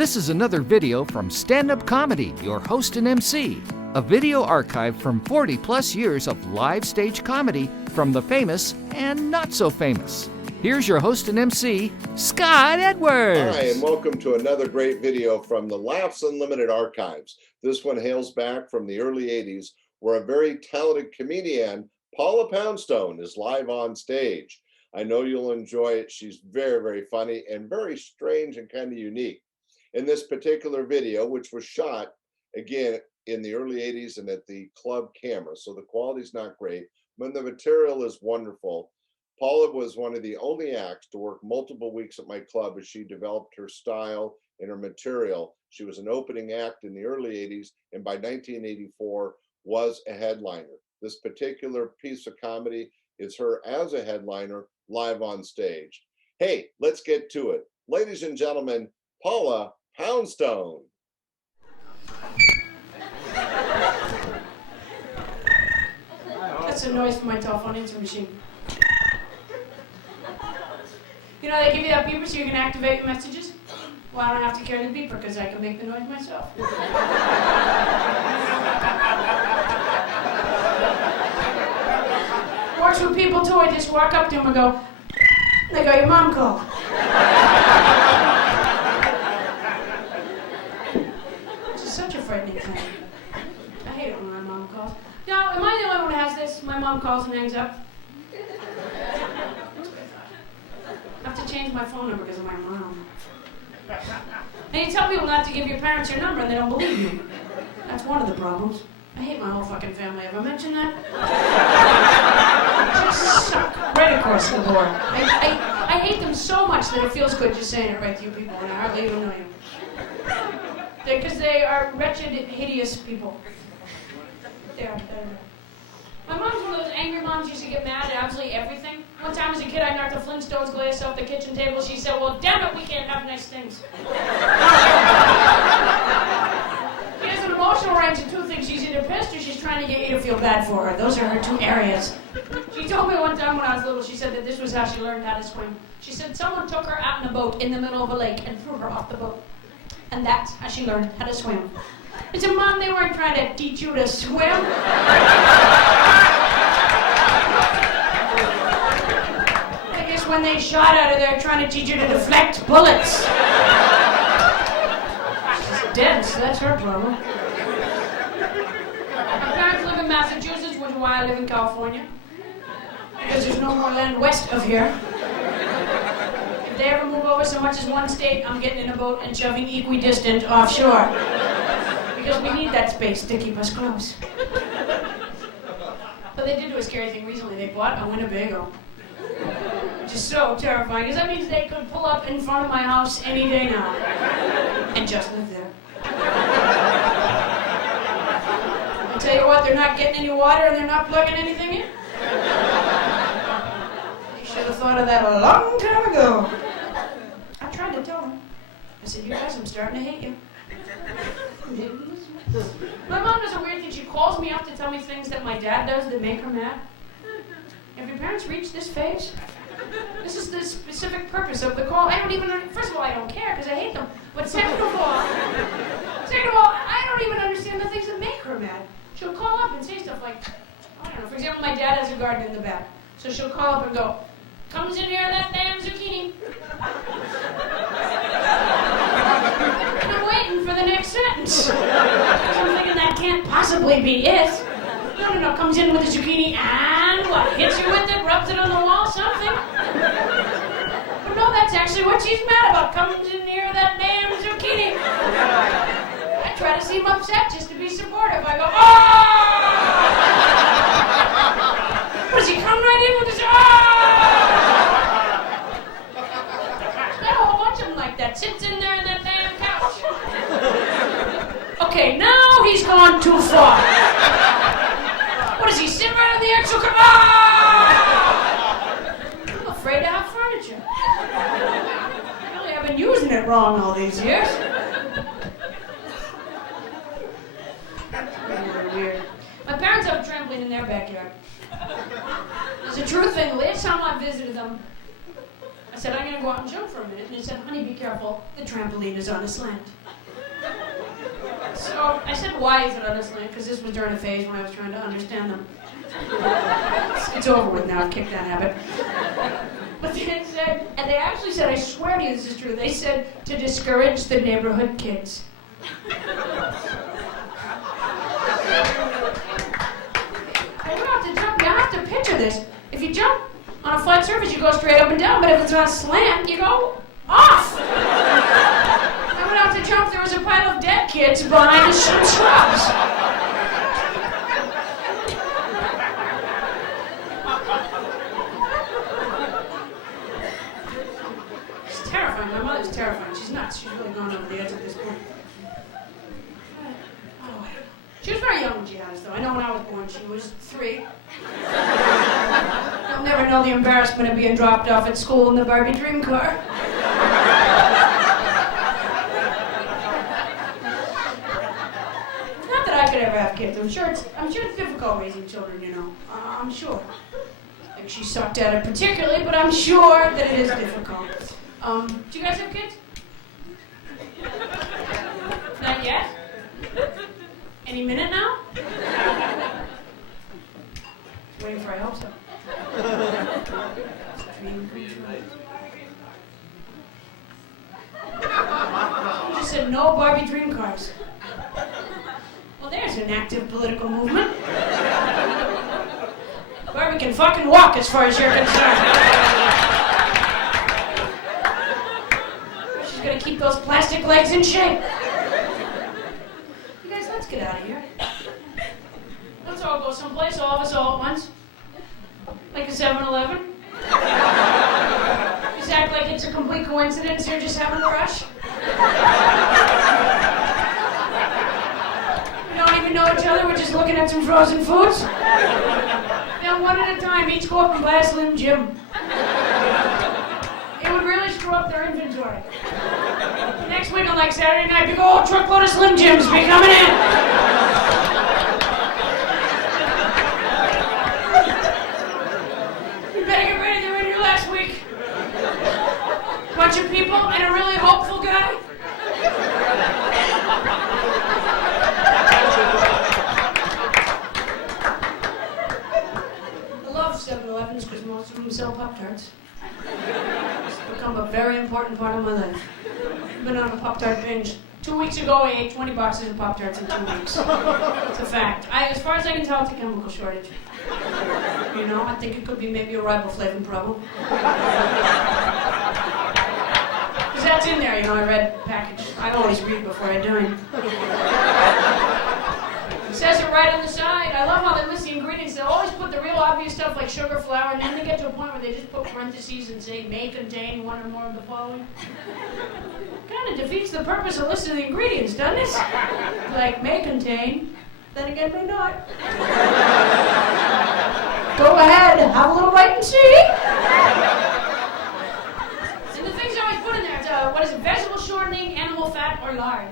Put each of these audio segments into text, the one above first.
This is another video from Stand-Up Comedy, your host and MC. A video archive from 40 plus years of live stage comedy from the famous and not so famous. Here's your host and MC, Scott Edwards. Hi, and welcome to another great video from the Laughs Unlimited archives. This one hails back from the early 80s, where a very talented comedian, Paula Poundstone, is live on stage. I know you'll enjoy it. She's very, very funny and very strange and kind of unique. In this particular video, which was shot, again, in the early 80s and at the club camera, so the quality's not great, but the material is wonderful. Paula was one of the only acts to work multiple weeks at my club as she developed her style and her material. She was an opening act in the early 80s, and by 1984 was a headliner. This particular piece of comedy is her as a headliner live on stage. Hey, let's get to it. Ladies and gentlemen, Paula Poundstone. That's a noise from my telephone answering machine. You know, they give you that beeper so you can activate your messages? Well, I don't have to carry the beeper because I can make the noise myself. Works with people too. I just walk up to them and go, they go, your mom called. It's such a frightening thing. I hate it when my mom calls. Now, am I the only one who has this? My mom calls and hangs up? I have to change my phone number because of my mom. And you tell people not to give your parents your number and they don't believe you. That's one of the problems. I hate my whole fucking family. Have I mentioned that? Just suck right across the board. I hate them so much that it feels good just saying it right to you people and I hardly even know you. Because they are wretched, hideous people. They are. My mom's one of those angry moms who used to get mad at absolutely everything. One time as a kid, I knocked a Flintstones glass off the kitchen table. She said, well, damn it, we can't have nice things. She has an emotional range of two things. She's either pissed or she's trying to get you to feel bad for her. Those are her two areas. She told me one time when I was little, she said that this was how she learned how to swim. She said someone took her out in a boat in the middle of a lake and threw her off the boat. And that's how she learned how to swim. I said, Mom, they weren't trying to teach you to swim. I guess when they shot at her, they were trying to teach her to deflect bullets. She's dense, that's her problem. My parents live in Massachusetts, which is why I live in California. Because there's no more land west of here. If they ever move over so much as one state, I'm getting in a boat and shoving equidistant offshore. Because we need that space to keep us close. But they did do a scary thing recently. They bought a Winnebago. Which is so terrifying, because that means they could pull up in front of my house any day now. And just live there. I tell you what, they're not getting any water and they're not plugging anything in. You should have thought of that a long time ago. I tried to tell them. I said, you guys, I'm starting to hate you. My mom does a weird thing. She calls me up to tell me things that my dad does that make her mad. Have your parents reached this phase? This is the specific purpose of the call. I don't even, first of all, I don't care because I hate them. But second of all, I don't even understand the things that make her mad. She'll call up and say stuff like, I don't know, for example, my dad has a garden in the back. So she'll call up and go, comes in here that damn zucchini. And I'm waiting for the next sentence. So I'm thinking that can't possibly be it. No, comes in with the zucchini and what? Hits you with it, rubs it on the wall, something? But no, that's actually what she's mad about. Comes in here that damn zucchini. I try to seem upset just to be supportive. I go, oh! Does he come right in with his, oh! Got a whole bunch of them like that. Sits in there on that damn couch. Okay, now he's gone too far. What does he sit right on the actual I'm afraid to have furniture. Really, I've been using it wrong all these years. Weird. My parents have a trampoline in their backyard. It's a true thing. The last time I visited them, I said, I'm gonna go out and jump for a minute. And he said, honey, be careful, the trampoline is on a slant. So I said, why is it on a slant? Because this was during a phase when I was trying to understand them. It's over with now, I've kicked that habit. But they said, and they actually said, I swear to you this is true, they said to discourage the neighborhood kids. I don't have to jump, you have to picture this. If you jump on a flat surface, you go straight up and down, but if it's on a slant, you go off. I went out to jump, there was a pile of dead kids behind some shrubs. It's terrifying, my mother's terrifying, she's nuts, she's really gone over the edge at this point. She was very young when she had us, though. I know when I was born, she was 3. I'll never know the embarrassment of being dropped off at school in the Barbie dream car. Not that I could ever have kids. I'm sure it's difficult raising children, you know. I'm sure. Like she sucked at it particularly, but I'm sure that it is difficult. Do you guys have kids? Not yet? Any minute now? Waiting for, I hope so. You just said no Barbie dream cars. Well, there's an active political movement. Barbie can fucking walk as far as you're concerned. She's gonna keep those plastic legs in shape. Let's get out of here. Let's all go someplace, all of us all at once. Like a 7-Eleven. Just act like it's a complete coincidence you're just having a rush. We don't even know each other, we're just looking at some frozen foods. Then one at a time, each go up and buy a Slim Jim. It would really screw up their inventory. Next week on like Saturday night, big old truckload of Slim Jims be coming in. You better get ready, they're in here last week. Bunch of people and a really hopeful guy. I love 7-Elevens because most of them sell Pop-Tarts. It's become a very important part of my life. I've been on a Pop-Tart binge. 2 weeks ago, I ate 20 boxes of Pop-Tarts in 2 weeks. It's a fact. As far as I can tell, it's a chemical shortage. You know, I think it could be maybe a riboflavin problem. Because that's in there, you know, I read the package. I always read before I dine. It says it right on the side. I love how they list the ingredients. They always put the real obvious stuff like sugar, flour, and then they get to a point where they just put parentheses and say may contain one or more of the following. Kind of defeats the purpose of listing the ingredients, doesn't it? Like may contain, then again may not. Go ahead, have a little bite and see. And the things I always put in there, it's what is it, vegetable shortening, animal fat, or lard.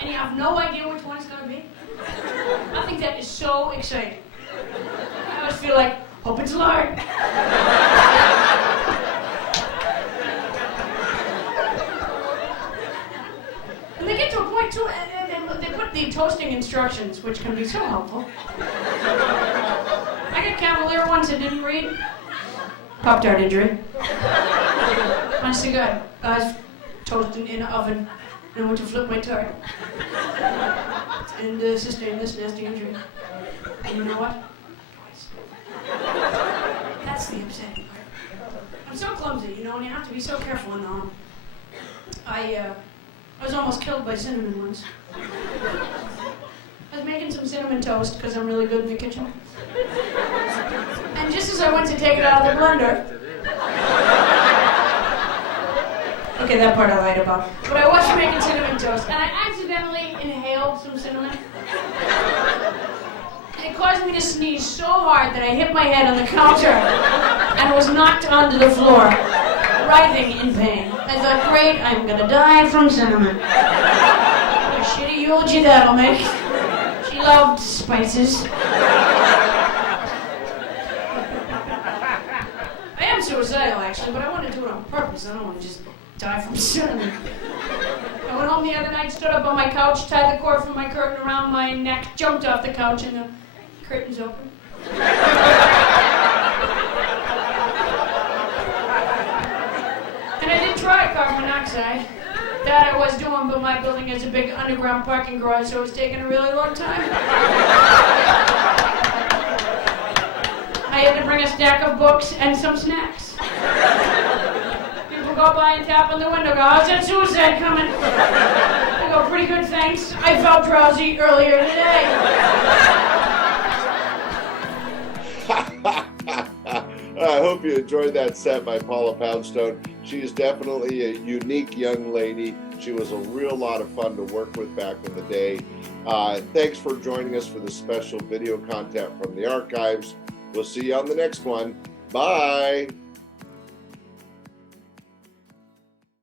And you have no idea which one it's going to be. I think that is so exciting. I always feel like, hope it's lard. And they get to a point too, and they put the toasting instructions, which can be so helpful. I got Cavalier once and didn't read. Pop-Tart injury. Honest to God, I was toasting in an oven and I went to flip my tart. And sustained this nasty injury. And you know what? Twice. That's the upsetting part. I'm so clumsy, you know, and you have to be so careful in the home. I was almost killed by cinnamon once. I was making some cinnamon toast because I'm really good in the kitchen. And just as I went to take it out of the blender, okay, that part I lied about. But I was making cinnamon toast, and I accidentally inhaled some cinnamon. And it caused me to sneeze so hard that I hit my head on the counter and was knocked onto the floor, writhing in pain. I thought, great, I'm gonna die from cinnamon. What a shitty eulogy that'll make. She loved spices. I am suicidal, actually. actually, but I want to do it on purpose. I don't want to just die from cinnamon. I went home the other night, stood up on my couch, tied the cord from my curtain around my neck, jumped off the couch, and the curtain's open. And I did try carbon monoxide. That I was doing, but my building has a big underground parking garage, so it was taking a really long time. I had to bring a stack of books and some snacks. People go by and tap on the window, go, how's that suicide coming? I go, pretty good, thanks. I felt drowsy earlier today. I hope you enjoyed that set by Paula Poundstone. She is definitely a unique young lady. She was a real lot of fun to work with back in the day. Thanks for joining us for this special video content from the archives. We'll see you on the next one. Bye.